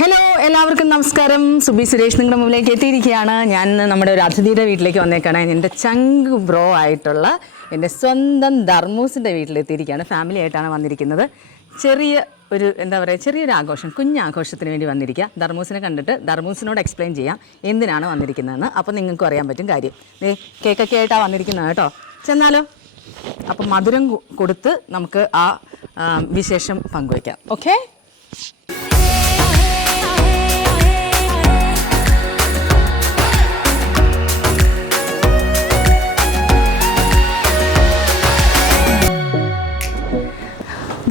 Hello എല്ലാവർക്കും നമസ്കാരം. സുബി സുരേഷ് നിങ്ങളുടെ മുമ്പിലേക്ക് എത്തിയിരിക്കുകയാണ്. ഞാൻ നമ്മുടെ ഒരു അതിഥിയുടെ വീട്ടിലേക്ക് വന്നേക്കാണ്. എൻ്റെ ചങ്ക് ബ്രോ ആയിട്ടുള്ള എൻ്റെ സ്വന്തം ധർമ്മൂസിൻ്റെ വീട്ടിലെത്തിയിരിക്കുകയാണ്. ഫാമിലി ആയിട്ടാണ് വന്നിരിക്കുന്നത്. ചെറിയ ഒരു എന്താ പറയുക, ചെറിയൊരു ആഘോഷം, കുഞ്ഞാഘോഷത്തിന് വേണ്ടി വന്നിരിക്കുക. ധർമ്മൂസിനെ കണ്ടിട്ട് ധർമ്മൂസിനോട് എക്സ്പ്ലെയിൻ ചെയ്യാം എന്തിനാണ് വന്നിരിക്കുന്നതെന്ന്. അപ്പോൾ നിങ്ങൾക്കും അറിയാൻ പറ്റും കാര്യം. കേക്കൊക്കെ ആയിട്ടാണ് വന്നിരിക്കുന്നത് കേട്ടോ. ചെന്നാലോ? അപ്പം മധുരം കൊടുത്ത് നമുക്ക് ആ വിശേഷം പങ്കുവയ്ക്കാം. ഓക്കെ.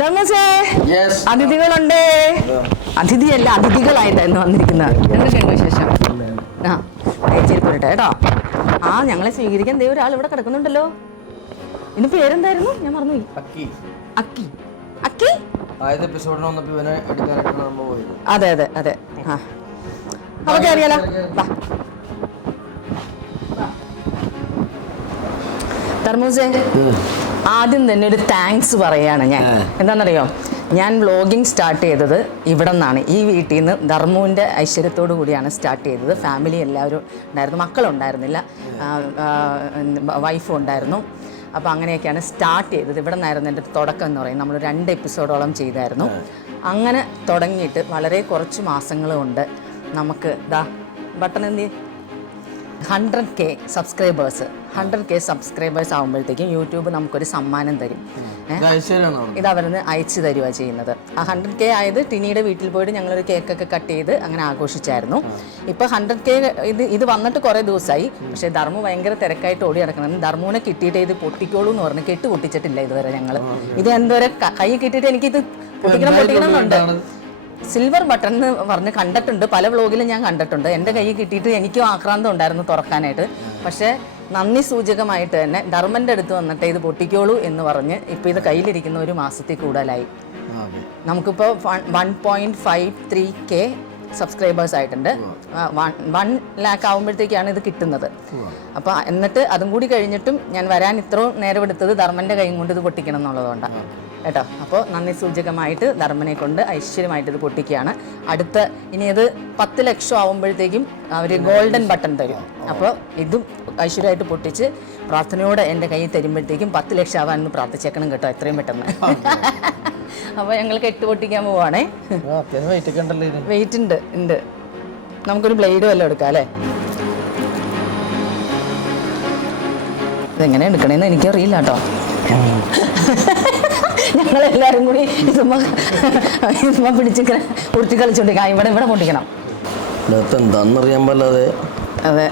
ധർമ്മസേ, അതിഥികളുണ്ട്. അതിഥിയല്ല, അതിഥികളായിട്ടായിരുന്നു വന്നിരിക്കുന്നത്. എന്തൊക്കെയുണ്ട് വിശേഷം? അയച്ചിരിപ്പുരട്ടെ കേട്ടോ. ഞങ്ങളെ സ്വീകരിക്കാൻ ദേ ഒരാൾ ഇവിടെ കിടക്കുന്നുണ്ടല്ലോ. ഇതിന് പേരെന്തായിരുന്നു? ഞാൻ മറന്നുപോയി. അക്കി. അക്കി? അതെ അതെ അതെ. അതൊക്കെ അറിയാലോ. ധർമ്മസേ, ആദ്യം തന്നെ ഒരു താങ്ക്സ് പറയാണ് ഞാൻ. എന്താണെന്നറിയോ, ഞാൻ വ്ളോഗിങ് സ്റ്റാർട്ട് ചെയ്തത് ഇവിടെ നിന്നാണ്. ഈ വീട്ടിൽ നിന്ന് ധർമ്മുവിൻ്റെ ഐശ്വര്യത്തോടു കൂടിയാണ് സ്റ്റാർട്ട് ചെയ്തത്. ഫാമിലി എല്ലാവരും ഉണ്ടായിരുന്നു, മക്കളുണ്ടായിരുന്നില്ല, വൈഫും ഉണ്ടായിരുന്നു. അപ്പോൾ അങ്ങനെയൊക്കെയാണ് സ്റ്റാർട്ട് ചെയ്തത്. ഇവിടെ നിന്നായിരുന്നു എൻ്റെ തുടക്കം എന്ന് പറയും. നമ്മൾ 2 എപ്പിസോഡോളം ചെയ്തായിരുന്നു. അങ്ങനെ തുടങ്ങിയിട്ട് വളരെ കുറച്ച് മാസങ്ങൾ കൊണ്ട് നമുക്ക് ബട്ടൺ എന്ത് 100K സബ്സ്ക്രൈബേഴ്സ് 100K സബ്സ്ക്രൈബേഴ്സ് ആകുമ്പോഴത്തേക്കും യൂട്യൂബ് നമുക്കൊരു സമ്മാനം തരും. ഇത് അവരിന്ന് അയച്ചു തരുക ചെയ്യുന്നത്. ആ 100K ആയത് ടിനിയുടെ വീട്ടിൽ പോയിട്ട് ഞങ്ങളൊരു കേക്കൊക്കെ കട്ട് ചെയ്ത് അങ്ങനെ ആഘോഷിച്ചായിരുന്നു. ഇപ്പോൾ 100K ഇത് വന്നിട്ട് കുറേ ദിവസമായി. പക്ഷേ ധർമ്മു ഭയങ്കര തിരക്കായിട്ട് ഓടി നടക്കണം. ധർമ്മുവിനെ കിട്ടിയിട്ട് ഇത് പൊട്ടിക്കോളൂ എന്ന് പറഞ്ഞ് കെട്ട് പൊട്ടിച്ചിട്ടില്ല ഇതുവരെ ഞങ്ങൾ. ഇത് എന്തോരെ കൈ കിട്ടിയിട്ട് എനിക്കിത് പൊട്ടിക്കണം എന്നുണ്ട്. സിൽവർ ബട്ടൺ എന്ന് പറഞ്ഞ് കണ്ടിട്ടുണ്ട്, പല വ്ളോഗിലും ഞാൻ കണ്ടിട്ടുണ്ട്. എൻ്റെ കൈ കിട്ടിയിട്ട് എനിക്കും ആക്രാന്തം ഉണ്ടായിരുന്നു തുറക്കാനായിട്ട്. പക്ഷേ നന്ദി സൂചകമായിട്ട് തന്നെ ധർമ്മൻ്റെ അടുത്ത് വന്നിട്ട് ഇത് പൊട്ടിക്കോളൂ എന്ന് പറഞ്ഞ് ഇപ്പോൾ ഇത് കയ്യിലിരിക്കുന്ന 1 മാസത്തിൽ കൂടുതലായി. നമുക്കിപ്പോൾ 1.53K സബ്സ്ക്രൈബേഴ്സ് ആയിട്ടുണ്ട്. 1 lakh ആകുമ്പോഴത്തേക്കാണ് ഇത് കിട്ടുന്നത്. അപ്പോൾ എന്നിട്ട് അതും കൂടി കഴിഞ്ഞിട്ടും ഞാൻ വരാൻ ഇത്രയും നേരം എടുത്തത് ധർമ്മൻ്റെ കൈ കൊണ്ട് ഇത് പൊട്ടിക്കണം എന്നുള്ളതുകൊണ്ടാണ് കേട്ടോ. അപ്പോൾ നന്ദി സൂചകമായിട്ട് ധർമ്മനെ കൊണ്ട് ഐശ്വര്യമായിട്ട് ഇത് പൊട്ടിക്കുകയാണ്. ഇനി അത് 10 ലക്ഷം ആവുമ്പോഴത്തേക്കും അവർ ഗോൾഡൻ ബട്ടൺ തരും. അപ്പോൾ ഇതും ഐശ്വര്യമായിട്ട് പൊട്ടിച്ച് പ്രാർത്ഥനയോടെ എൻ്റെ കയ്യിൽ തരുമ്പോഴത്തേക്കും 10 ലക്ഷം ആവാൻ പ്രാർത്ഥിച്ചേക്കണം കേട്ടോ, എത്രയും പെട്ടെന്ന്. അപ്പോൾ ഞങ്ങൾ കെട്ട് പൊട്ടിക്കാൻ പോവാണേ. വെയിറ്റ് ഉണ്ട്. നമുക്കൊരു ബ്ലേഡ് വല്ലതും എടുക്കാം അല്ലേ? ഇതെങ്ങനെ എടുക്കണേന്ന് എനിക്കറിയില്ല കേട്ടോ. ഞങ്ങളെല്ലാവരും കൂടി ഇതുമ്മ പിടിച്ച് കുറിച്ച് കളിച്ചോണ്ടിരിക്കാം. ഇവിടെ പൊട്ടിക്കണം. എന്താന്നറിയാൻ പാടില്ലാതെ. അതെ,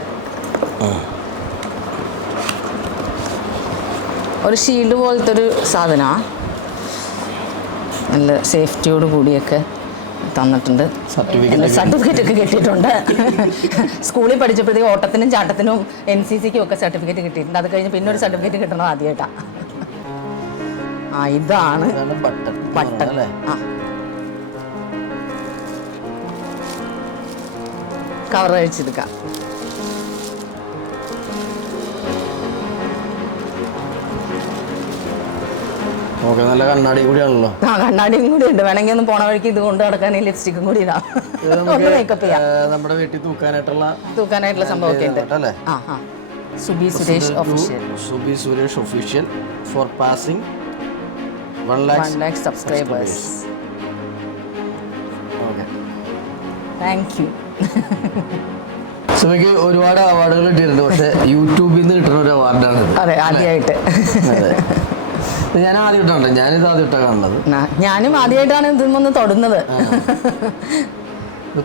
ഒരു ഷീൽഡ് പോലത്തെ ഒരു സാധനമാണ്. നല്ല സേഫ്റ്റിയോട് കൂടിയൊക്കെ തന്നിട്ടുണ്ട്. സർട്ടിഫിക്കറ്റ് ഒക്കെ കിട്ടിയിട്ടുണ്ട്. സ്കൂളിൽ പഠിച്ചപ്പോഴത്തേക്ക് ഓട്ടത്തിനും ചാട്ടത്തിനും NCCക്കും ഒക്കെ സർട്ടിഫിക്കറ്റ് കിട്ടിയിട്ടുണ്ട്. അത് കഴിഞ്ഞ് പിന്നെ ഒരു സർട്ടിഫിക്കറ്റ് കിട്ടണത് ആദ്യമായിട്ടാണ്. ഇതാണ് ബട്ടൺ. കവർ കഴിച്ചെടുക്കാം. നല്ല കണ്ണാടി കൂടിയാണല്ലോ. കണ്ണാടിയും കൂടി ഉണ്ട്. വേണമെങ്കിൽ ഒന്ന് പോണ വഴിക്ക് ഇത് കൊണ്ട് നടക്കാൻ ലിപ്സ്റ്റിക്കും കൂടി ഇടാം. മേക്കപ്പ് ചെയ്യാം. നമ്മുടെ വീട്ടിൽ തൂക്കാനായിട്ടുള്ള സംഭവമൊക്കെ ഉണ്ട്. Subi Suresh official. Subi Suresh official four passing 1 lakh subscribers. Thank you. സുബിക്ക് ഒരുപാട് അവാർഡുകൾ കിട്ടിയിട്ടുണ്ട്. പക്ഷെ യൂട്യൂബിൽ നിന്ന് കിട്ടുന്ന ഒരു അവാർഡാണ്. അതെ, ആദ്യമായിട്ട്. ഞാനിത് ആദ്യമായിട്ടാണ് കാണുന്നത്. ഞാനും ആദ്യമായിട്ടാണ് ഇതൊന്ന് തൊടുന്നത്.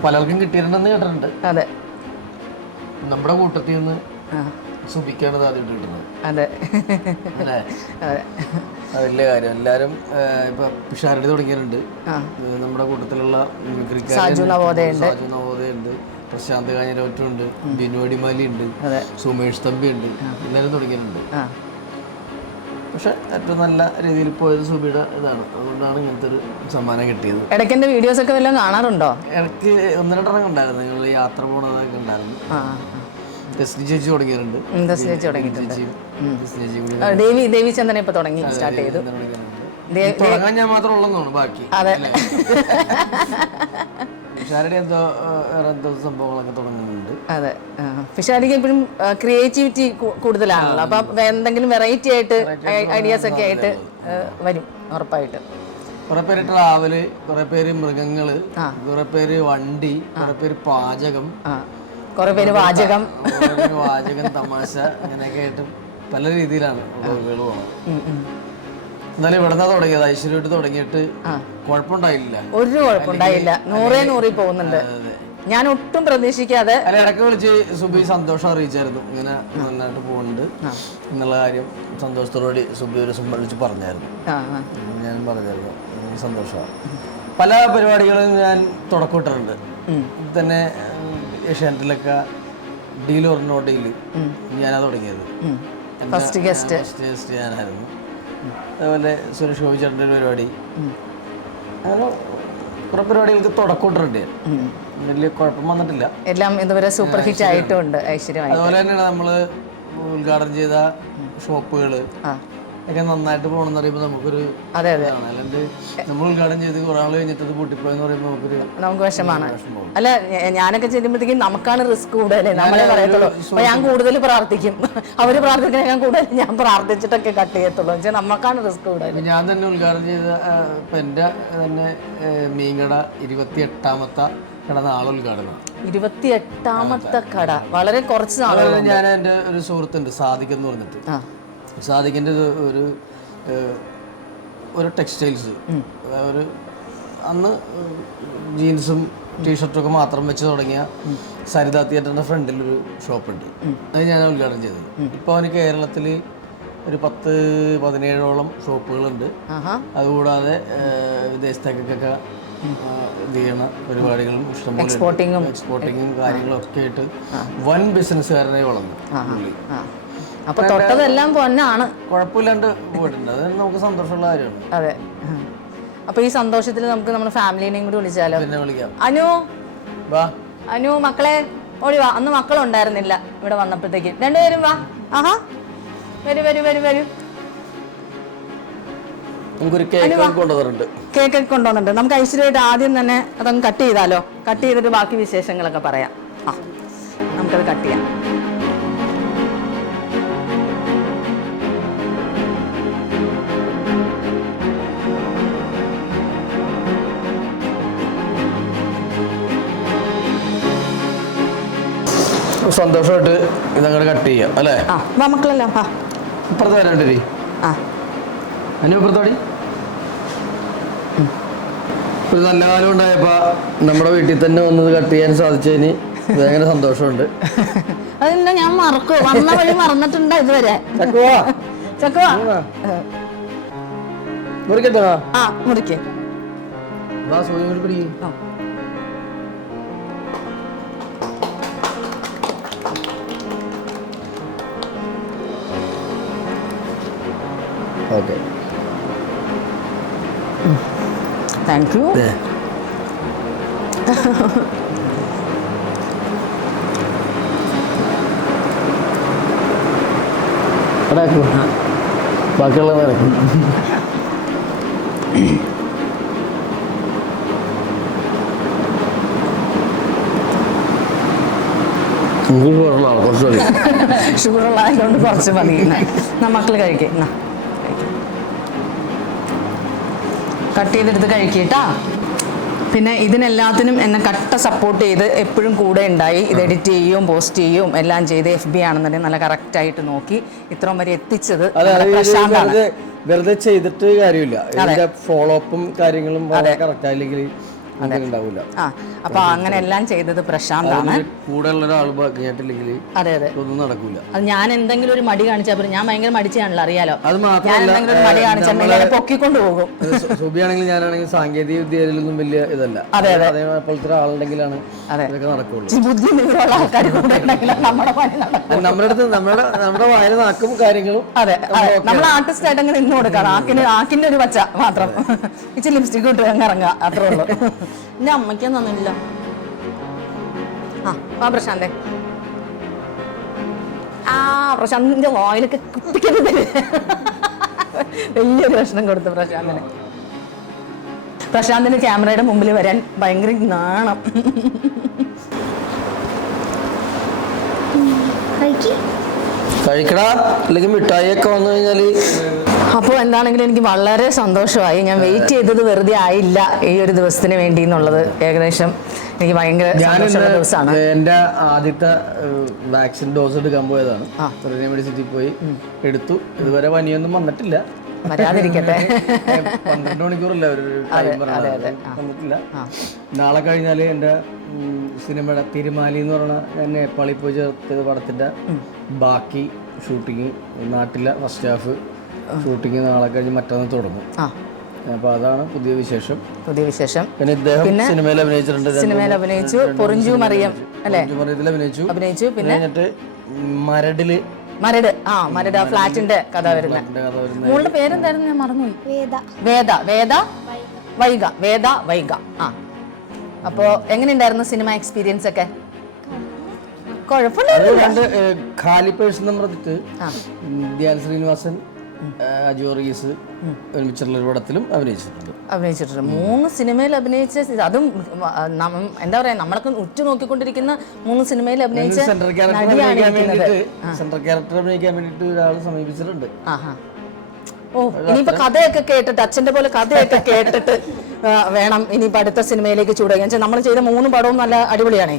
പലർക്കും കിട്ടിയിട്ടുണ്ടെന്ന് കേട്ടിട്ടുണ്ട്. അതെ, നമ്മുടെ കൂട്ടത്തിൽ നിന്ന് സുബിക്കാണ് ആദ്യമായിട്ട് കിട്ടുന്നത്. അതെ, വലിയ കാര്യം. എല്ലാരും ഇപ്പൊ പിഷാരടി തുടങ്ങിയിട്ടുണ്ട്. നമ്മുടെ കൂട്ടത്തിലുള്ള സാജു നവോദയുണ്ട്, പ്രശാന്ത് കാഞ്ഞിരവറ്റുണ്ട്, ബിനോടിമാലി ഉണ്ട്, സുമേഷ് തമ്പി ഉണ്ട്. എല്ലാവരും തുടങ്ങിയിട്ടുണ്ട്. പക്ഷെ ഏറ്റവും നല്ല രീതിയിൽ പോയത് സുബിയുടെ ഇതാണ്. അതുകൊണ്ടാണ് ഇങ്ങനത്തെ ഒരു സമ്മാനം കിട്ടിയത്. ഇടയ്ക്ക് എൻ്റെ വീഡിയോസ് ഒക്കെ വല്ലതും കാണാറുണ്ടോ? ഇടയ്ക്ക് 1-2 ഉണ്ടായിരുന്നു. നിങ്ങൾ യാത്ര പോണതൊക്കെ ഉണ്ടായിരുന്നു. ചേച്ചി തുടങ്ങിയിട്ടുണ്ട്. ദേവി ചന്ദന ഇപ്പൊ തുടങ്ങി, സ്റ്റാർട്ട് ചെയ്തു. ഞാൻ മാത്രം ഉള്ളതാണ് ബാക്കി. അതെ, പിഷാരടി എന്തോ സംഭവങ്ങളൊക്കെ തുടങ്ങുന്നുണ്ട്. അതെ, പിഷാരടിക്ക് എപ്പോഴും ക്രിയേറ്റിവിറ്റി കൂടുതലാണല്ലോ. അപ്പം എന്തെങ്കിലും വെറൈറ്റി ആയിട്ട് ഐഡിയാസ് ഒക്കെ ആയിട്ട് വരും ഉറപ്പായിട്ട്. കുറെ പേര് ട്രാവല്, കുറെ പേര് മൃഗങ്ങള്, കുറെ പേര് വണ്ടി, കുറെ പേര് പാചകം, കുറെ പേര് വാചകം, തമാശ, അങ്ങനെയൊക്കെ ആയിട്ട് പല രീതിയിലാണ് വ്ളോഗുകൾ പോകുന്നത്. എന്നാലും ഇവിടുന്ന് തുടങ്ങിയത് ഐശ്വര്യമായിട്ട് തുടങ്ങിയിട്ട് കുഴപ്പമുണ്ടായില്ല, ഒരു കുഴപ്പമുണ്ടായില്ല. 100 പോകുന്നുണ്ട്. ഞാൻ ഒട്ടും പ്രതീക്ഷിക്കാതെ ഇടയ്ക്ക് വിളിച്ച് സുബി സന്തോഷം അറിയിച്ചായിരുന്നു, ഇങ്ങനെ നന്നായിട്ട് പോകുന്നുണ്ട് എന്നുള്ള കാര്യം. സന്തോഷത്തോടുകൂടി സുബി ഒരു വിളിച്ച് പറഞ്ഞായിരുന്നു, ഞാൻ പറഞ്ഞായിരുന്നു സന്തോഷമാണ്. പല പരിപാടികളും ഞാൻ തുടക്കമിട്ടിട്ടുണ്ട് തന്നെ. ഏഷ്യാനെറ്റിലൊക്കെ ഡീൽ ഓർ നോ ഡീൽ ഞാനാണ് തുടങ്ങിയത്. ഫസ്റ്റ് ഗസ്റ്റ് ഞാനായിരുന്നു. അതുപോലെ സുരേഷ് ഗോപി ചേട്ടൻ്റെ ഒരു പരിപാടി, അങ്ങനെ കുറെ പരിപാടികൾക്ക് തുടക്കമിട്ടിട്ടുണ്ട്. വലിയ കുഴപ്പം വന്നിട്ടില്ല, എല്ലാം ഇതുവരെ സൂപ്പർ ഹിറ്റ് ആയിട്ടുണ്ട്. അതുപോലെ തന്നെയാണ് നമ്മൾ ഉദ്ഘാടനം ചെയ്ത ഷോപ്പുകൾ ഒക്കെ നന്നായിട്ട് പോകണമെന്ന് പറയുമ്പോൾ നമുക്കൊരു അല്ലാണ്ട് നമ്മൾ ഉദ്ഘാടനം ചെയ്ത് കുറെ ആൾ കഴിഞ്ഞിട്ട് അത് പൂട്ടിപ്പോയെന്ന് പറയുമ്പോൾ നമുക്ക് വിഷമാണ്. അല്ല, ഞാനൊക്കെ ചെയ്യുമ്പോഴത്തേക്കും നമുക്കാണ് റിസ്ക് കൂടുതലേ, നമ്മളെ പറയത്തുള്ളൂ. അപ്പൊ ഞാൻ കൂടുതൽ പ്രാർത്ഥിക്കും, അവര് പ്രാർത്ഥിക്കാൻ കൂടുതൽ ഞാൻ പ്രാർത്ഥിച്ചിട്ടൊക്കെ കട്ട് ചെയ്യത്തുള്ളൂ. വെച്ചാൽ നമുക്കാണ് റിസ്ക് കൂടുതൽ. ഞാൻ തന്നെ ഉദ്ഘാടനം ചെയ്ത ഇപ്പൊ എന്റെ തന്നെ മീൻകട 28ാമത്തെ കട നാളെ ഉദ്ഘാടനം. 28ാമത്തെ കട, വളരെ കുറച്ച് നാളുകൾ. ഞാൻ എൻ്റെ ഒരു സുഹൃത്തുണ്ട് സാദിഖ് എന്ന് പറഞ്ഞിട്ട്, സാദിഖിൻ്റെ ഒരു ടെക്സ്റ്റൈൽസ്, ഒരു അന്ന് ജീൻസും ടീഷർട്ടൊക്കെ മാത്രം വെച്ച് തുടങ്ങിയ സരിത തിയേറ്ററിൻ്റെ ഫ്രണ്ടിലൊരു ഷോപ്പുണ്ട്. അത് ഞാൻ ഉദ്ഘാടനം ചെയ്തത്. ഇപ്പോൾ അവന് കേരളത്തിൽ ഒരു 10-17ഓളം ഷോപ്പുകളുണ്ട്. അതുകൂടാതെ വിദേശത്തേക്കൊക്കെ ഇത് ചെയ്യണ പരിപാടികളും ഇഷ്ടംപോലെ എക്സ്പോർട്ടിങ്ങും കാര്യങ്ങളും ഒക്കെ ആയിട്ട് വൻ ബിസിനസ്സുകാരനായി വളർന്നു. അപ്പൊ തൊട്ടതെല്ലാം പൊന്നാണ്, കുഴപ്പമില്ലാണ്ട് പോയിട്ടുണ്ട്. അത് നമുക്ക് സന്തോഷമുള്ള കാര്യമാണ്. അതെ. അപ്പൊ ഈ സന്തോഷത്തിൽ നമുക്ക് നമ്മുടെ ഫാമിലിനെയും കൂടി വിളിച്ചാലോ? പിന്നെ വിളിക്കാം. അനു മക്കളെ ഓടി വാ. അന്ന് മക്കളുണ്ടായിരുന്നില്ല ഇവിടെ വന്നപ്പോഴത്തേക്ക്. രണ്ടുപേരും വാ. ആഹാ, വരൂ വരൂ വരൂ വരൂ. കേക്ക് കൊണ്ടുവന്നിട്ടുണ്ട്. നമുക്ക് ഐശ്വര്യമായിട്ട് ആദ്യം തന്നെ അതങ്ങ് കട്ട് ചെയ്താലോ? കട്ട് ചെയ്തിട്ട് ബാക്കി വിശേഷങ്ങളൊക്കെ പറയാം. നമുക്കത് കട്ട് ചെയ്യാം. സന്തോഷമായിട്ട് ഇതങ്ങോട്ട് കട്ട് ചെയ്യാം അല്ലേ? മക്കളെല്ലാം ഇപ്പുറത്ത് വരാണ്ടി. അനുപ്രത്തോടി ഒരു നല്ല കാലം ഉണ്ടായപ്പോ നമ്മുടെ വീട്ടിൽ തന്നെ വന്നത് കട്ട് ചെയ്യാൻ സാധിച്ചതിന് ഭയങ്കര സന്തോഷമുണ്ട്. അതെന്താ ഞാൻ മറക്കോ? വന്ന വഴി മറന്നിട്ടുണ്ടോ ഇതുവരെ? മുറിക്കട്ടോ? മുറിക്കേ. Okay, thank you. ബാക്കിയുള്ള ഷുഗറുള്ള ആയതുകൊണ്ട് കുറച്ച് മതി. മക്കള് കഴിക്കും. കട്ട് ചെയ്തെടുത്ത് കഴിക്കട്ടാ. പിന്നെ ഇതിനെല്ലാത്തിനും എന്നെ കട്ട സപ്പോർട്ട് ചെയ്ത് എപ്പോഴും കൂടെ ഉണ്ടായി. ഇത് എഡിറ്റ് ചെയ്യുകയും പോസ്റ്റ് ചെയ്യുകയും എല്ലാം ചെയ്ത് FB ആണെന്നുണ്ടെങ്കിൽ നല്ല കറക്റ്റായിട്ട് നോക്കി ഇത്രയും വരെ എത്തിച്ചത് പ്രശാന്താണ്. വെറുതെ ചെയ്തിട്ട് കാര്യമില്ല, ഫോളോ അപ്പും കാര്യങ്ങളും കറക്റ്റ് ആയില്ലെങ്കിൽ ഉണ്ടാവില്ല. അപ്പൊ അങ്ങനെ എല്ലാം ചെയ്തത് പ്രശാന്താണ്. അതെ അതെ, ഒന്നും നടക്കൂല. അത് ഞാൻ എന്തെങ്കിലും ഒരു മടി കാണിച്ചാൽ ഞാൻ ഭയങ്കര മടിച്ചാണല്ലോ, അറിയാലോ. ഞാൻ എന്തെങ്കിലും ഒരു മടി കാണിച്ചിട്ടുണ്ടെങ്കിൽ പൊക്കിക്കൊണ്ട് പോകും. സുബിയാണെങ്കിൽ ഞാനാണെങ്കിൽ സാങ്കേതിക വിദ്യയിലൊന്നും വലിയ ഇതല്ല. അതേപോലത്തെ ആളുണ്ടെങ്കിലാണ് ഇതൊക്കെ നടക്കുള്ളൂ. നമ്മുടെ അടുത്ത് നമ്മുടെ വായന നാക്കും കാര്യങ്ങളും. അതെ, നമ്മൾ ആർട്ടിസ്റ്റ് ആയിട്ട് അങ്ങനെ ഇന്ന് കൊടുക്കണം. ആക്കിന്റെ ഒരു പച്ച മാത്രം ഇച്ചിരി ലിപ്സ്റ്റിക് ഇട്ട് അങ്ങ് ഇറങ്ങുക, അത്രേ ഉള്ളൂ. എന്റെ അമ്മയ്ക്കൊന്നും തന്നില്ല. പ്രശാന്തേ, പ്രശാന്തിന്റെ വായിലൊക്കെ കുപ്പിക്കരുത്. വലിയൊരു പ്രശ്നം കൊടുത്തു പ്രശാന്തിന്. പ്രശാന്തിന് ക്യാമറയുടെ മുമ്പിൽ വരാൻ ഭയങ്കര നാണം. കഴിക്കടാ, അല്ലെങ്കിൽ മിഠായിയൊക്കെ വന്നു കഴിഞ്ഞാല്. അപ്പോൾ എന്താണെങ്കിലും എനിക്ക് വളരെ സന്തോഷമായി. ഞാൻ വെയിറ്റ് ചെയ്തത് വെറുതെ ആയില്ല ഈ ഒരു ദിവസത്തിന് വേണ്ടി എന്നുള്ളത്. ഏകദേശം എനിക്ക് ഭയങ്കര സന്തോഷമുള്ള ദിവസമാണ്. എൻ്റെ ആദ്യത്തെ വാക്സിൻ ഡോസ് എടുക്കാൻ പോയതാണ്. മെഡിസിറ്റി പോയി എടുത്തു. ഇതുവരെ പനിയൊന്നും വന്നിട്ടില്ല. വരാതിരിക്കട്ടെ. 12 മണിക്കൂറല്ല ഒരു വന്നിട്ടില്ല. നാളെ കഴിഞ്ഞാല് എൻ്റെ സിനിമയുടെ തിരുമാലി എന്ന് പറഞ്ഞ ഞാൻ നേപ്പാളിൽ പോയി ചേർത്തത് പടത്തിന്റെ ബാക്കി ഷൂട്ടിങ്, നാട്ടിലെ ഫസ്റ്റ് ഹാഫ് ഷൂട്ടിങ് നാളെ കഴിഞ്ഞ് മറ്റന്നാൾ തുടങ്ങും. അപ്പൊ അതാണ് പുതിയ വിശേഷം. പിന്നെ ഇദ്ദേഹം സിനിമയിൽ അഭിനയിച്ചു. പൊറിഞ്ചു മറിയം അല്ലേ, അഭിനയിച്ചു. പിന്നെ മരട് ഫ്ലാറ്റിന്റെ കഥ വരുന്ന. മോളുടെ പേരെന്തായിരുന്നു, ഞാൻ മറന്നുപോയി. വേദ വൈഗ. അപ്പോ എങ്ങനെയുണ്ടായിരുന്നു സിനിമ എക്സ്പീരിയൻസ് ഒക്കെ? രണ്ട് ഖാലി പേഴ്സൺ പറഞ്ഞിട്ട് ധ്യാൻ ശ്രീനിവാസൻ, അജോറീസ് ഒരുമിച്ചുള്ള ഒരു പടത്തിലും അഭിനയിച്ചിട്ടുണ്ട്. 3 സിനിമയിൽ അഭിനയിച്ച, അതും എന്താ പറയാ, നമ്മളൊക്കെ ഉറ്റുനോക്കിക്കൊണ്ടിരിക്കുന്ന 3 സിനിമയിൽ അഭിനയിച്ച സെൻട്രൽ ക്യാരക്ടർ അഭിനയിക്കാൻ വേണ്ടിട്ട് ഒരാൾ സമീപിച്ചിട്ടുണ്ട്. ഓ, ഇനിയിപ്പോ കഥയൊക്കെ കേട്ടിട്ട്, അച്ഛന്റെ പോലെ കഥയൊക്കെ കേട്ടിട്ട് വേണം ഇനിയിപ്പോ അടുത്ത സിനിമയിലേക്ക് ചൂടാൻ. നമ്മൾ ചെയ്ത 3 പടവും നല്ല അടിപൊളിയാണേ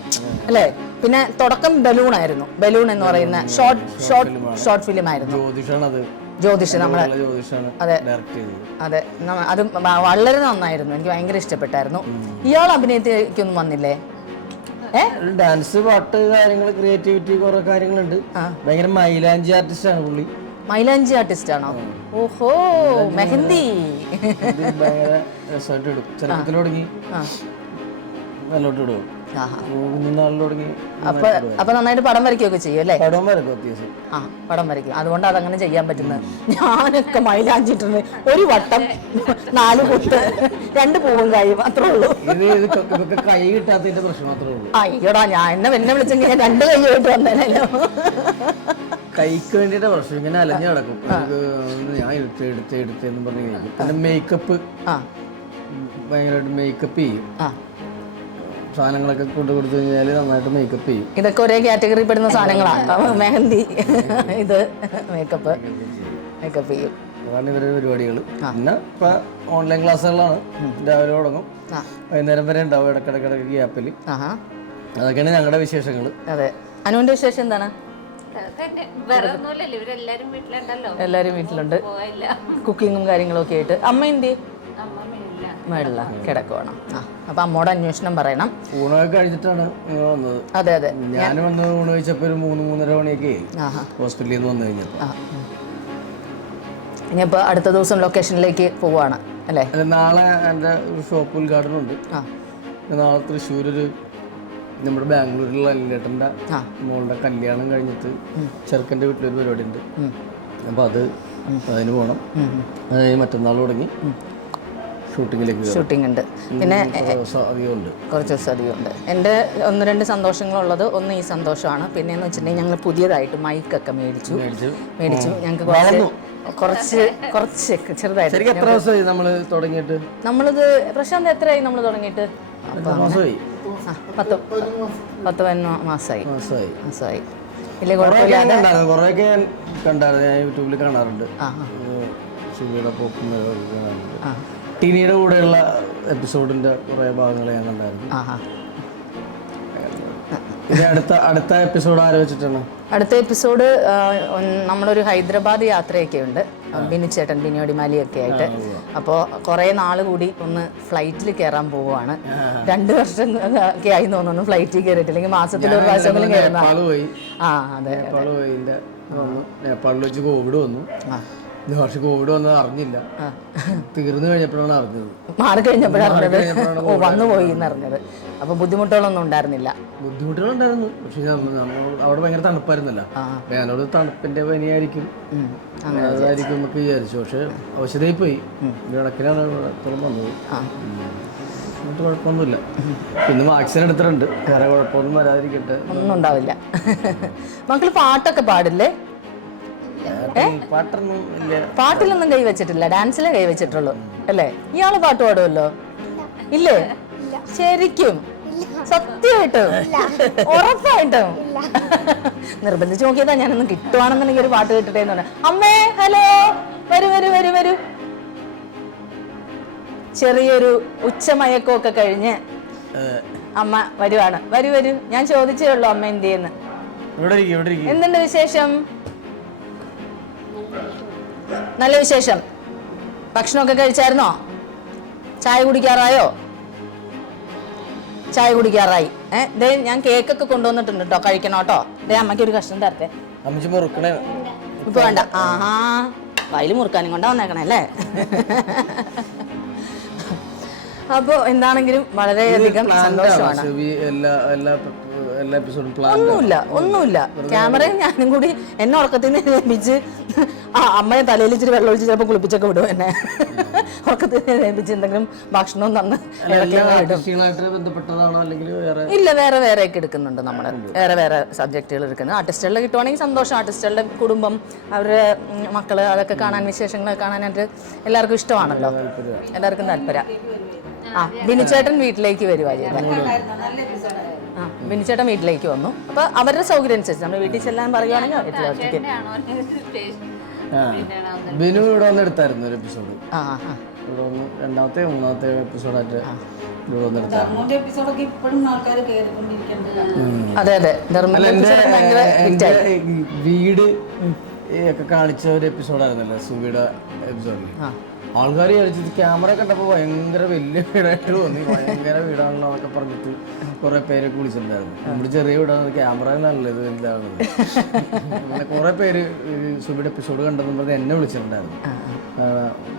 അല്ലേ. പിന്നെ തുടക്കം ബലൂൺ ആയിരുന്നു. ബലൂൺ എന്ന് പറയുന്ന ഷോർട്ട് ഫിലിം ആയിരുന്നു. ജ്യോതിഷ് നമ്മളെ, അതെ അതെ, അത് വളരെ നന്നായിരുന്നു. എനിക്ക് ഭയങ്കര ഇഷ്ടപ്പെട്ടായിരുന്നു. ഇയാൾ അഭിനയത്തിലേക്കൊന്നും വന്നില്ലേ? ഡാൻസ്, പാട്ട്, കാര്യങ്ങൾ, ക്രിയേറ്റിവിറ്റി, കുറെ കാര്യങ്ങളുണ്ട്. ഭയങ്കര മൈലാഞ്ചി ആർട്ടിസ്റ്റ് ആണ് പുള്ളി. മൈലാഞ്ചി ആർട്ടിസ്റ്റ് ആണോ? ഓഹോ, മെഹന്തി ഭയങ്കര രസമായിട്ട് ഇടും. ചെറുപ്പത്തിൽ തുടങ്ങി നല്ലോട്ട് ഇടും. അപ്പൊ നന്നായിട്ട് പടം വരയ്ക്കുകയൊക്കെ ചെയ്യും അല്ലേ? പടം വരയ്ക്കും. അതുകൊണ്ട് അതങ്ങനെ ചെയ്യാൻ പറ്റുന്നത്. ഞാനൊക്കെ മൈലാഞ്ചിട്ടുണ്ട് ഒരു വട്ടം 4 കുത്ത് 2 പൂവും കഴിയും, അത്രേ ഉള്ളൂ. കൈ കിട്ടാത്തതിന്റെ പ്രശ്നം മാത്രമേ ഉള്ളൂ. അയ്യോടാ, ഞാൻ എന്നെ വിളിച്ചെങ്കിൽ ഞാൻ 2 കൈയായിട്ട് വന്നേനല്ലോ. കൈക്ക് വേണ്ടിയിട്ട് പ്രശ്നം. ഇങ്ങനെ അലഞ്ഞു കിടക്കും. ഞാൻ എടുത്തെന്ന് പറഞ്ഞു കഴിഞ്ഞു. പിന്നെ മേക്കപ്പ്, ഭയങ്കരമായിട്ട് മേക്കപ്പ് ചെയ്യും. സാധനങ്ങളൊക്കെ കൊണ്ടുകൊടുത്തു കഴിഞ്ഞാൽ നന്നായിട്ട് മേക്കപ്പ് ചെയ്യും. ഇതൊക്കെ ഒരേ കാറ്റഗറി പെടുന്ന സാധനങ്ങളാണ്. മെഹന്തി, ഇത് മേക്കപ്പ് ചെയ്യും. അതാണ് ഇവരുടെ പരിപാടികൾ. പിന്നെ ഇപ്പൊ ഓൺലൈൻ ക്ലാസ്സുകളാണ്. രാവിലെ തുടങ്ങും, വൈകുന്നേരം വരെ ഉണ്ടാവും, ഇടക്കിടക്കിടക്ക് ഗ്യാപ്പിൽ. അതൊക്കെയാണ് ഞങ്ങളുടെ വിശേഷങ്ങൾ. അതെ. അനുവിന്റെ വിശേഷം എന്താണ്? എല്ലാരും വീട്ടിലുണ്ട്. കുക്കിങ്ങും കാര്യങ്ങളും ഒക്കെ ആയിട്ട്. അമ്മ എന്ത് മേളില കിടക്കുവാണ്. അപ്പൊ അമ്മോട് അന്വേഷണം പറയണം. ഊണൊക്കെ കഴിച്ചിട്ടാണ് വന്നത്. അതെ അതെ, ഞാൻ വന്ന് ഊണ് കഴിച്ചപ്പോ ഒരു 3-3:30 മണിയൊക്കെ ഹോസ്പിറ്റലിൽ നിന്ന് വന്നു കഴിഞ്ഞപ്പോ. ഇനിയിപ്പോ അടുത്ത ദിവസം ലൊക്കേഷനിലേക്ക് പോവാണ് അല്ലേ? നാളെ എൻ്റെ ഒരു ഷോപ്പ് ഉദ്ഘാടനം ഉണ്ട്. നാളെ തൃശ്ശൂർ നമ്മുടെ ബാംഗ്ലൂരിലുള്ള അല്ലേട്ടൻ്റെ മോളുടെ കല്യാണം കഴിഞ്ഞിട്ട് ചെറുക്കൻ്റെ വീട്ടിലൊരു പരിപാടി ഉണ്ട്. അപ്പോൾ അതിന് പോകണം. അത് കഴിഞ്ഞ് മറ്റന്നാൾ തുടങ്ങി ഷൂട്ടിംഗ് ഉണ്ട്. പിന്നെ കുറച്ച് ദിവസം അധികമുണ്ട്. എൻ്റെ 1-2 സന്തോഷങ്ങളുള്ളത്. ഒന്ന് ഈ സന്തോഷമാണ്. പിന്നെ എന്ന് വെച്ചിട്ടുണ്ടെങ്കിൽ ഞങ്ങൾ പുതിയതായിട്ട് മൈക്കൊക്കെ മേടിച്ചു. ഞങ്ങൾക്ക് കുറച്ച് ചെറുതായിട്ട്. നമ്മളിത് പ്രശാന്ത് എത്രയായി നമ്മൾ തുടങ്ങിയിട്ട്? 10-11 മാസമായി. വലിയ കുഴപ്പമില്ലാതെ കുറേയൊക്കെ കണ്ടായിരുന്നു. ഞാൻ യൂട്യൂബിൽ കാണാറുണ്ട്. സുബിയുടെ ടീനിയുടെ കൂടെയുള്ള എപ്പിസോഡിന്റെ കുറെ ഭാഗങ്ങൾ ഞാൻ കണ്ടായിരുന്നു. അടുത്ത എപ്പിസോഡ് ആലോചിച്ചിട്ടാണ്. അടുത്ത എപ്പിസോഡ് നമ്മളൊരു ഹൈദരാബാദ് യാത്രയൊക്കെ ഉണ്ട്. ബിനിച്ചേട്ടൻ, ബിനിയോടിമാലിയൊക്കെ ആയിട്ട്. അപ്പോൾ കുറേ നാൾ കൂടി ഒന്ന് ഫ്ലൈറ്റിൽ കയറാൻ പോവുകയാണ്. 2 വർഷം ഒക്കെ ആയി തോന്നുന്നു ഫ്ലൈറ്റിൽ കയറിയിട്ടില്ലെങ്കിൽ മാസത്തിൽ ഒരു പ്രാവശ്യമെങ്കിലും കയറുന്ന. അതെ, നേപ്പാളിൽ വെച്ച് കോവിഡ് വന്നു. പക്ഷെ കോവിഡ് വന്നത് അറിഞ്ഞില്ല. തീർന്നു കഴിഞ്ഞപ്പോഴാണ് അറിഞ്ഞത്. മാറി കഴിഞ്ഞപ്പോഴാണ് വന്നു പോയി എന്നറിഞ്ഞത്. അപ്പൊ ബുദ്ധിമുട്ടുകളൊന്നും ഉണ്ടായിരുന്നില്ല. ബുദ്ധിമുട്ടുകളുണ്ടായിരുന്നു. പക്ഷെ അവിടെ ഭയങ്കര തണുപ്പായിരുന്നല്ലോ. ഞാനോട് തണുപ്പിന്റെ പനിയായിരിക്കും അതായിരിക്കും എന്നൊക്കെ വിചാരിച്ചു. പക്ഷെ ഔഷധമായി പോയി. ഇടക്കിനാണ് വന്നത്. എന്നിട്ട് കുഴപ്പമൊന്നുമില്ല. പിന്നെ വാക്സിൻ എടുത്തിട്ടുണ്ട്. വേറെ കുഴപ്പമൊന്നും വരാതിരിക്കട്ടെ. ഒന്നും ഉണ്ടാവില്ല. മക്കള് പാട്ടൊക്കെ പാടില്ലേ? പാട്ടൊന്നും പാട്ടിലൊന്നും കൈ വെച്ചിട്ടില്ല, ഡാൻസിലെ കൈ വെച്ചിട്ടുള്ളൂ അല്ലേ? ഇയാള് പാട്ട് പാടുമല്ലോ. ഇല്ലേ? ശരിക്കും സത്യമായിട്ടും ഉറപ്പായിട്ടും നിർബന്ധിച്ച് നോക്കിയതാ. ഞാനൊന്നും കിട്ടുവാണെന്നുണ്ടെങ്കിൽ ഒരു പാട്ട് കേട്ടിട്ടേന്ന് പറഞ്ഞു. അമ്മേ ഹലോ, വരൂ വരൂ വരൂ വരൂ. ചെറിയൊരു ഉച്ചമയക്കമൊക്കെ കഴിഞ്ഞ് അമ്മ വരുവാണ്. വരൂ വരൂ. ഞാൻ ചോദിച്ചേ ഉള്ളൂ അമ്മ എന്തിയെന്ന്. എന്തുണ്ട് വിശേഷം? നല്ല വിശേഷം. ഭക്ഷണമൊക്കെ കഴിച്ചായിരുന്നോ? ചായ കുടിക്കാറായോ? ചായ കുടിക്കാറായി. ദേ ഞാൻ കേക്കൊക്കെ കൊണ്ടുവന്നിട്ടുണ്ട് കേട്ടോ, കഴിക്കണം കേട്ടോ. ദേ അമ്മയ്ക്ക് ഒരു കഷ്ണം തരട്ടെ. ഇപ്പൊ വേണ്ട. ആഹാ, വയല് മുറുക്കാനും കൊണ്ടാ വന്നേക്കണല്ലേ. അപ്പൊ എന്താണെങ്കിലും വളരെയധികം സന്തോഷമാണ്. ഒന്നുമില്ല. ക്യാമറയും ഞാനും കൂടി എന്നെ ഉറക്കത്തിൽ നിന്ന് ഏൽപ്പിച്ച് അമ്മയെ തലയിൽ ഇച്ചിരി വെള്ളം ഒഴിച്ച് ചിലപ്പോൾ കുളിപ്പിച്ചൊക്കെ വിടും. എന്നെ ഉറക്കത്തിൽ നിന്ന് ഏൽപ്പിച്ച് എന്തെങ്കിലും ഭക്ഷണവും തന്ന് ഇല്ല, വേറെ വേറെ ഒക്കെ എടുക്കുന്നുണ്ട്. നമ്മൾ വേറെ സബ്ജക്റ്റുകൾ എടുക്കുന്നത്. ആർട്ടിസ്റ്റുകളെ കിട്ടുവാണെങ്കിൽ സന്തോഷം. ആർട്ടിസ്റ്റുകളുടെ കുടുംബം, അവരുടെ മക്കള്, അതൊക്കെ കാണാൻ, വിശേഷങ്ങളൊക്കെ കാണാനായിട്ട് എല്ലാവർക്കും ഇഷ്ടമാണല്ലോ. എല്ലാവർക്കും താല്പര്യം. ബിനിച്ചേട്ടൻ വീട്ടിലേക്ക് വരുവാ ചെയ്തത്. ബിനിച്ചേട്ടൻ വീട്ടിലേക്ക് വന്നു. അപ്പൊ അവരുടെ സൗകര്യം അനുസരിച്ച് നമ്മൾ വീട്ടിൽ ചെല്ലാൻ പറയുവാണെങ്കിൽ ഒറ്റയ്ക്ക് ബിനു ഇവിടെ വന്ന് എടുത്തായിരുന്നു ഒരു എപ്പിസോഡ്. രണ്ടാമത്തെ മൂന്നാമത്തെ എപ്പിസോഡായിട്ട് അതെ അതെ. വീട് ഒക്കെ കാണിച്ച ഒരു എപ്പിസോഡായിരുന്നല്ലോ സുബിയുടെ എപ്പിസോഡിൽ. ആൾക്കാർ വിചാരിച്ചത് ക്യാമറ കണ്ടപ്പോൾ ഭയങ്കര വലിയ വീടായിട്ട് തോന്നി. ഭയങ്കര വീടാണല്ലോ എന്നൊക്കെ പറഞ്ഞിട്ട് കുറെ പേരൊക്കെ വിളിച്ചിട്ടുണ്ടായിരുന്നു. നമ്മുടെ ചെറിയ വീടാണ്, ക്യാമറ നല്ലത് വലുതാണത്. അങ്ങനെ കുറെ പേര് സുബിയുടെ എപ്പിസോഡ് കണ്ടെന്ന് പറഞ്ഞ് എന്നെ വിളിച്ചിട്ടുണ്ടായിരുന്നു.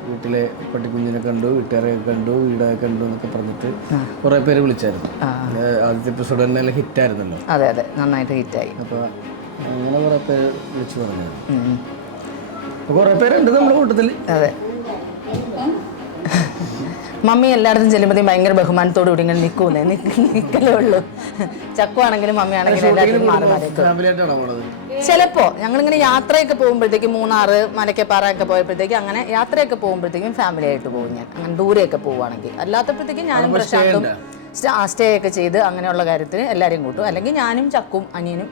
വീട്ടിലെ പട്ടിക്കുഞ്ഞിനെ കണ്ടു, വീട്ടുകാരെയൊക്കെ കണ്ടു, വീടൊക്കെ കണ്ടു എന്നൊക്കെ പറഞ്ഞിട്ട് കുറെ പേര് വിളിച്ചായിരുന്നു. ആദ്യത്തെ എപ്പിസോഡ് തന്നെ നല്ല ഹിറ്റായിരുന്നല്ലോ. അതെ അതെ, നന്നായിട്ട് ഹിറ്റായി. അപ്പോൾ അങ്ങനെ കുറെ പേര് വിളിച്ചു പറഞ്ഞു. അപ്പോൾ കുറെ പേരുണ്ട് നമ്മുടെ കൂട്ടത്തിൽ. അതെ, മമ്മി എല്ലായിടത്തും ചെല്ലുമ്പോഴത്തേക്കും ഭയങ്കര ബഹുമാനത്തോടു കൂടി ഇങ്ങനെ നിൽക്കലേ ഉള്ളൂ. ചക്കുവാണെങ്കിലും മമ്മി ആണെങ്കിലും എല്ലാവരും മാറി മാറി. ചിലപ്പോൾ ഞങ്ങളിങ്ങനെ യാത്രയൊക്കെ പോകുമ്പോഴത്തേക്കും മൂന്നാറ്, മലക്കപ്പാറ ഒക്കെ പോയപ്പോഴത്തേക്കും അങ്ങനെ യാത്രയൊക്കെ പോകുമ്പോഴത്തേക്കും ഫാമിലി ആയിട്ട് പോകും ഞാൻ. അങ്ങനെ ദൂരെയൊക്കെ പോവുകയാണെങ്കിൽ. അല്ലാത്തപ്പോഴത്തേക്കും ഞാനും പ്രശാന്തും സ്റ്റേ ഒക്കെ ചെയ്ത് അങ്ങനെയുള്ള കാര്യത്തിന് എല്ലാവരെയും കൂട്ടും. അല്ലെങ്കിൽ ഞാനും ചക്കും അനിയനും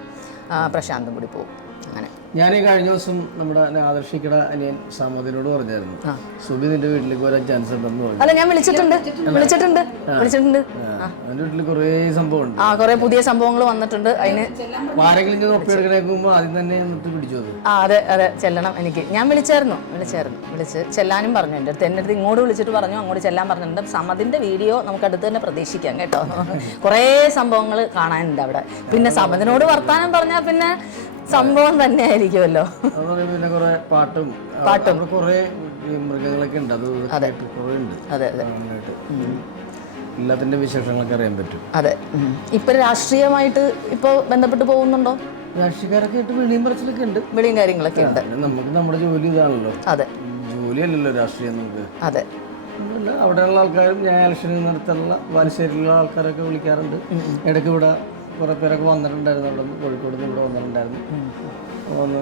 പ്രശാന്തും കൂടി പോകും. അങ്ങനെ ഞാൻ കഴിഞ്ഞ ദിവസം നമ്മുടെ ആദർശിക്കട അനിയൻ സാമതിനോട് പറഞ്ഞായിരുന്നു, സുബി നിന്റെ വീട്ടിലേക്ക് വരാൻ ചാൻസ് ഉണ്ടെന്ന് പറഞ്ഞു. അല്ല, ഞാൻ വിളിച്ചിട്ടുണ്ട്. അവന്റെ വീട്ടിൽ കുറേ സംഭവം ഉണ്ട്. കുറെ പുതിയ സംഭവങ്ങൾ വന്നിട്ടുണ്ട്. അതിന് ആരെങ്കിലും ഒപ്പിയെടുക്കണേക്കുമ്പോ ആദ്യം തന്നെ എന്നിട്ട് പിടിച്ചത്. അതെ അതെ, ചെല്ലണം. എനിക്ക് ഞാൻ വിളിച്ച് ചെല്ലാനും പറഞ്ഞു. എൻ്റെ അടുത്ത് ഇങ്ങോട്ട് വിളിച്ചിട്ട് പറഞ്ഞു, അങ്ങോട്ട് ചെല്ലാൻ പറഞ്ഞിട്ടുണ്ട്. സമതിന്റെ വീഡിയോ നമുക്ക് അടുത്ത് തന്നെ പ്രതീക്ഷിക്കാം കേട്ടോ. കുറേ സംഭവങ്ങൾ കാണാനുണ്ട് അവിടെ. പിന്നെ സമതിനോട് വർത്താനം പറഞ്ഞാൽ പിന്നെ സംഭവം തന്നെ ആയിരിക്കുമല്ലോ. പിന്നെ കുറെ പാട്ടും കുറെ മൃഗങ്ങളൊക്കെ ഉണ്ട്. അത് കുറെ ഉണ്ട്. അതെ അതെ, എല്ലാത്തിന്റെ വിശേഷങ്ങളൊക്കെ അറിയാൻ പറ്റും. അതെ. ഇപ്പൊ രാഷ്ട്രീയമായിട്ട് ഇപ്പൊ ബന്ധപ്പെട്ട് പോകുന്നുണ്ടോ? രാഷ്ട്രീയക്കാരൊക്കെ ആയിട്ട് വിളിയും പറച്ചിലൊക്കെ ഉണ്ട്. വിളിയും കാര്യങ്ങളൊക്കെ ഉണ്ട്. നമുക്ക് നമ്മുടെ ജോലി ഇതാണല്ലോ. അതെ, ജോലിയല്ലല്ലോ രാഷ്ട്രീയം നമുക്ക്. അതെ, അവിടെയുള്ള ആൾക്കാരും ഞാൻ ഇലക്ഷനിൽ നടത്തുള്ള ബാലുശ്ശേരിയിലുള്ള ആൾക്കാരൊക്കെ വിളിക്കാറുണ്ട്. ഇടയ്ക്ക് ഇവിടെ കുറെ പേരൊക്കെ വന്നിട്ടുണ്ടായിരുന്നു. അവിടെ നിന്ന് കോഴിക്കോട് നിന്ന് ഇവിടെ വന്നിട്ടുണ്ടായിരുന്നു. വന്ന്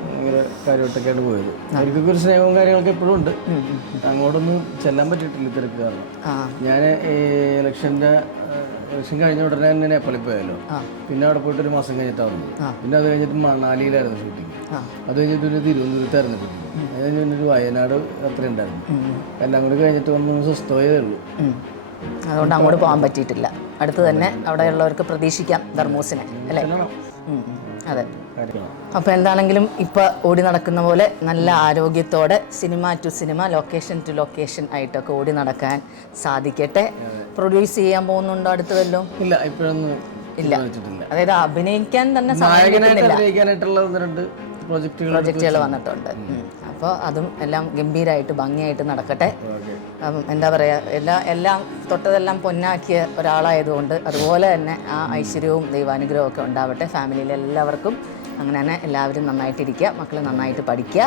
ഭയങ്കര കാര്യമായിട്ടൊക്കെയാണ് പോയത്. അവർക്കൊക്കെ ഒരു സ്നേഹവും കാര്യങ്ങളൊക്കെ എപ്പോഴും ഉണ്ട്. അങ്ങോട്ടൊന്നും ചെല്ലാൻ പറ്റിയിട്ടില്ല തിരക്ക് കാരണം. ഞാൻ ഇലക്ഷൻ കഴിഞ്ഞ ഉടനെ തന്നെ നേപ്പാളിൽ പോയല്ലോ. പിന്നെ അവിടെ പോയിട്ട് ഒരു മാസം കഴിഞ്ഞിട്ടാണ് വന്നത്. പിന്നെ അത് കഴിഞ്ഞിട്ട് മണാലിയിലായിരുന്നു ഷൂട്ടിങ്. അത് കഴിഞ്ഞിട്ട് പിന്നെ തിരുവനന്തപുരത്തായിരുന്നു ഷൂട്ടിങ്. അത് കഴിഞ്ഞ് പിന്നെ ഒരു വയനാട് അത്ര ഉണ്ടായിരുന്നു. എല്ലാം കൂടി കഴിഞ്ഞിട്ട് വന്ന് സ്വസ്ഥതയേ ഉള്ളൂ. അതുകൊണ്ട് അങ്ങോട്ട് പോകാൻ പറ്റിയിട്ടില്ല. അടുത്ത് തന്നെ അവിടെയുള്ളവർക്ക് പ്രതീക്ഷിക്കാം ധർമ്മോസിനെ, അല്ലേ? അതെ. അപ്പോൾ എന്താണെങ്കിലും ഇപ്പോൾ ഓടി നടക്കുന്ന പോലെ നല്ല ആരോഗ്യത്തോടെ cinema to cinema, location to location ആയിട്ടൊക്കെ ഓടി നടക്കാൻ സാധിക്കട്ടെ. പ്രൊഡ്യൂസ് ചെയ്യാൻ പോകുന്നുണ്ടോ അടുത്ത് വല്ലതും? ഇല്ല, ഇപ്പോഴൊന്നും ഇല്ല. അതായത് അഭിനയിക്കാൻ തന്നെ പ്രോജക്റ്റുകൾ വന്നിട്ടുണ്ട്. അപ്പോൾ അതും എല്ലാം ഗംഭീരമായിട്ട് ഭംഗിയായിട്ട് നടക്കട്ടെ. എന്താ പറയുക, എല്ലാം തൊട്ടതെല്ലാം പൊന്നാക്കിയ ഒരാളായതുകൊണ്ട് അതുപോലെ തന്നെ ആ ഐശ്വര്യവും ദൈവാനുഗ്രഹവും ഒക്കെ ഉണ്ടാവട്ടെ ഫാമിലിയിലെ എല്ലാവർക്കും. അങ്ങനെ തന്നെ എല്ലാവരും നന്നായിട്ടിരിക്കുക, മക്കൾ നന്നായിട്ട് പഠിക്കുക,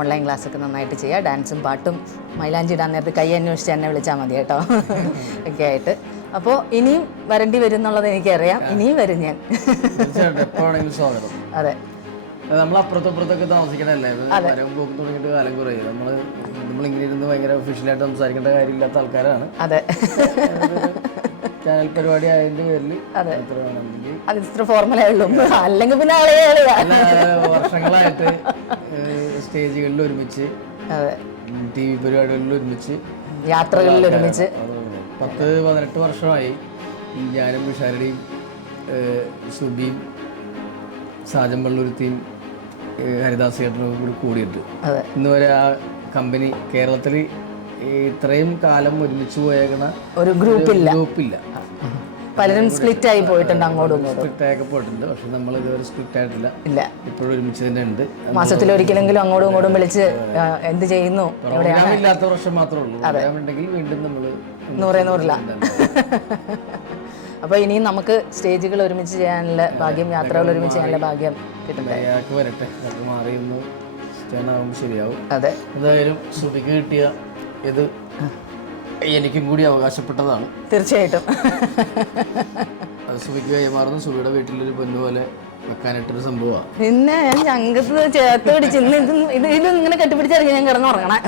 ഓൺലൈൻ ക്ലാസ്സൊക്കെ നന്നായിട്ട് ചെയ്യുക, ഡാൻസും പാട്ടും മൈലാഞ്ചി ഇടാൻ നേരത്ത് കൈ അന്വേഷിച്ച് എന്നെ വിളിച്ചാൽ മതി കേട്ടോ ഒക്കെ ആയിട്ട്. അപ്പോൾ ഇനിയും വരേണ്ടി വരും എന്നുള്ളത് എനിക്കറിയാം. ഇനിയും വരും ഞാൻ. അതെ. നമ്മൾ അപ്പുറത്തൊക്കെ താമസിക്കണല്ലേ, വരം പോക്ക് തുടങ്ങിയിട്ട് കാലം കുറയും. നമ്മളിങ്ങനെ ഇരുന്ന് ഭയങ്കര ഒഫീഷ്യലായിട്ട് സംസാരിക്കേണ്ട കാര്യമില്ലാത്ത ആൾക്കാരാണ്. അതെ, ചാനൽ പരിപാടി ആയതിന്റെ പേരിൽ ഫോർമലായുള്ളൂ, അല്ലെങ്കിൽ പിന്നെ വർഷങ്ങളായിട്ട് സ്റ്റേജുകളിൽ ഒരുമിച്ച്, TV പരിപാടികളിൽ ഒരുമിച്ച്, യാത്രകളിൽ ഒരുമിച്ച് 10-18 വർഷമായി ഞാനും വിഷാരടിയും സുബിയും സാജൻ പള്ളൂരുത്തിയും ഹരിദാസ് ചേട്ടനും കൂടി കൂടിയിട്ട് ഇന്ന് വരെ ആ കമ്പനി കേരളത്തിൽ ഇത്രയും കാലം ഒരുമിച്ച് പോയേക്കണ ഒരു ഗ്രൂപ്പില്ല. പലരും സ്പ്ലിറ്റ് ആയി പോയിട്ടുണ്ട്, അങ്ങോട്ടും ഇങ്ങോട്ടും സ്പ്ലിറ്റ് ആയൊക്കെ പോയിട്ടുണ്ട്. പക്ഷെ നമ്മൾ ഇതുവരെ സ്പ്ലിറ്റ് ആയിട്ടില്ല, ഇപ്പോഴും ഒരുമിച്ച് തന്നെ ഉണ്ട്. മാസത്തിലൊരിക്കലെങ്കിലും അങ്ങോട്ടും ഇങ്ങോട്ടും വിളിച്ച് എന്ത് ചെയ്യുന്നു, ഇല്ലാത്ത വർഷം മാത്രമേ ഉള്ളൂ. ഉണ്ടെങ്കിൽ വീണ്ടും നമ്മൾ 100 അപ്പൊ ഇനിയും നമുക്ക് സ്റ്റേജുകൾ ഒരുമിച്ച് ചെയ്യാനുള്ള ഭാഗ്യം, യാത്രകൾ ഒരുമിച്ച് ചെയ്യാനുള്ള ഭാഗ്യം കിട്ടട്ടെ. വരട്ടെ, മാറിയൊന്ന് ശരിയാവും. അതെ, എന്തായാലും സുബിക്ക് കിട്ടിയ ഇത് എനിക്കും കൂടി അവകാശപ്പെട്ടതാണ്. തീർച്ചയായിട്ടും സുബിക്ക് കൈമാറുന്ന സുബിയുടെ വീട്ടിലൊരു പൊന്നുപോലെ വെക്കാനായിട്ടൊരു സംഭവമാണ്. പിന്നെ ഞാൻ ചങ്കത്ത് ചേർത്ത് പിടിച്ച് ഇത് ഇങ്ങനെ കെട്ടിപ്പിടിച്ചിറങ്ങി ഞാൻ കിടന്നുറങ്ങണേ.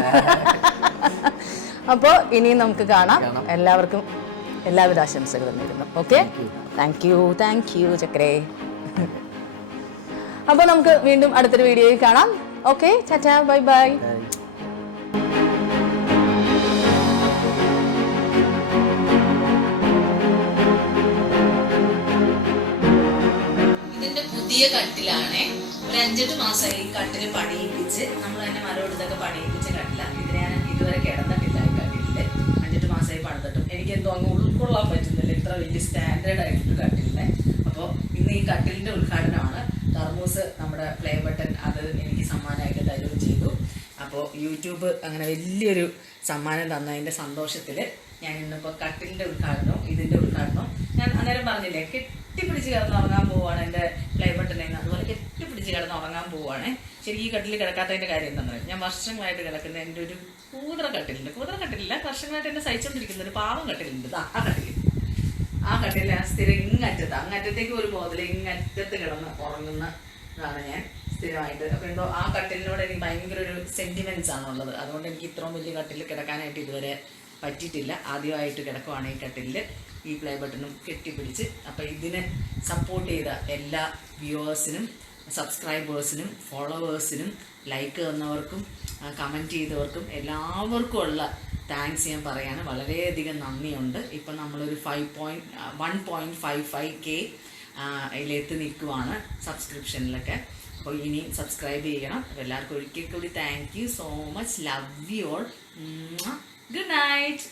അപ്പോൾ ഇനിയും നമുക്ക് കാണാം. എല്ലാവർക്കും എല്ലാവിധ ആശംസകളും നേരുന്നു. ഓക്കെ, താങ്ക് യു ചക്രേ. അപ്പോൾ നമുക്ക് വീണ്ടും അടുത്തൊരു വീഡിയോയിൽ കാണാം. Okay, tata, bye bye. പുതിയ കട്ടിലാണ്. ഒരു 5-8 മാസമായി ഈ കട്ടില് പണിയിപ്പിച്ച്, നമ്മൾ തന്നെ മരം എടുത്തൊക്കെ പണിയിപ്പിച്ച കട്ടിലാണ്. ഇതിന് ഞാൻ ഇതുവരെ കിടന്നിട്ടില്ല. ഈ കട്ടിലില് 5-8 മാസമായി പണിതിട്ടും എനിക്കെന്തോ അങ്ങ് ഉൾക്കൊള്ളാൻ പറ്റുന്നില്ല, ഇത്ര വലിയ സ്റ്റാൻഡേർഡ് ആയിട്ടൊരു കട്ടിലിനെ. അപ്പോൾ ഇന്ന് ഈ കട്ടിലിന്റെ ഉദ്ഘാടനമാണ്. ധർമൂസ് നമ്മുടെ പ്ലേ ബട്ടൺ അത് എനിക്ക് സമ്മാനമായിട്ട് തരുകയും ചെയ്തു. അപ്പോൾ യൂട്യൂബ് അങ്ങനെ വലിയൊരു സമ്മാനം തന്നതിൻ്റെ സന്തോഷത്തിൽ ഞാൻ ഇന്നിപ്പോൾ കട്ടിലിൻ്റെ ഉദ്ഘാടനവും ഇതിൻ്റെ ഉദ്ഘാടനവും ഞാൻ അന്നേരം പറഞ്ഞില്ലേ, കെട്ടിപ്പിടിച്ച് കിടന്ന് ഉറങ്ങാൻ പോവുകയാണ്. എൻ്റെ പ്ലേ ബട്ടണിൽ നിന്ന് അതുപോലെ കെട്ടിപ്പിടിച്ച് കിടന്ന് ഉറങ്ങാൻ പോവുകയാണ്. ശരിക്കും ഈ കട്ടിൽ കിടക്കാത്തതിൻ്റെ കാര്യം എന്താണെന്ന് പറയും, ഞാൻ വർഷങ്ങളായിട്ട് കിടക്കുന്ന എൻ്റെ ഒരു കൂതറ കട്ടിലില്ല, വർഷങ്ങളായിട്ട് എന്നെ സഹിച്ചുകൊണ്ടിരിക്കുന്ന ഒരു പാവം കട്ടിലുണ്ട്. ആ കട്ടിൽ ഞാൻ സ്ഥിരം അങ്ങറ്റത്തേക്ക് ഒരു ബോധല ഇങ്ങറ്റത്ത് കിടന്ന് ഉറങ്ങുന്നതാണ് ഞാൻ സ്ഥിരമായിട്ട്. അപ്പോൾ എന്തോ ആ കട്ടിലിനോട് എനിക്ക് ഭയങ്കര ഒരു സെന്റിമെന്റ്സ് ആണുള്ളത്. അതുകൊണ്ട് എനിക്ക് ഇത്രയും വലിയ കട്ടിൽ കിടക്കാനായിട്ട് ഇതുവരെ പറ്റിയിട്ടില്ല. ആദ്യമായിട്ട് കിടക്കുവാണ് ഈ കട്ടിലിൽ ഈ പ്ലേ ബട്ടണും കെട്ടിപ്പിടിച്ച്. അപ്പോൾ ഇതിനെ സപ്പോർട്ട് ചെയ്ത എല്ലാ വ്യൂവേഴ്സിനും, സബ്സ്ക്രൈബേഴ്സിനും, ഫോളോവേഴ്സിനും, ലൈക്ക് തന്നവർക്കും, കമൻറ്റ് ചെയ്തവർക്കും എല്ലാവർക്കും ഉള്ള താങ്ക്സ് ഞാൻ പറയാണ്. വളരെയധികം നന്ദിയുണ്ട്. ഇപ്പം നമ്മളൊരു 1.55K ഇതിലെത്തി നിൽക്കുവാണ് സബ്സ്ക്രിപ്ഷനിലൊക്കെ. അപ്പോൾ ഇനി സബ്സ്ക്രൈബ് ചെയ്യണം. അപ്പോൾ എല്ലാവർക്കും ഒരിക്കൽ കൂടി thank you so much. Love you all. Good night.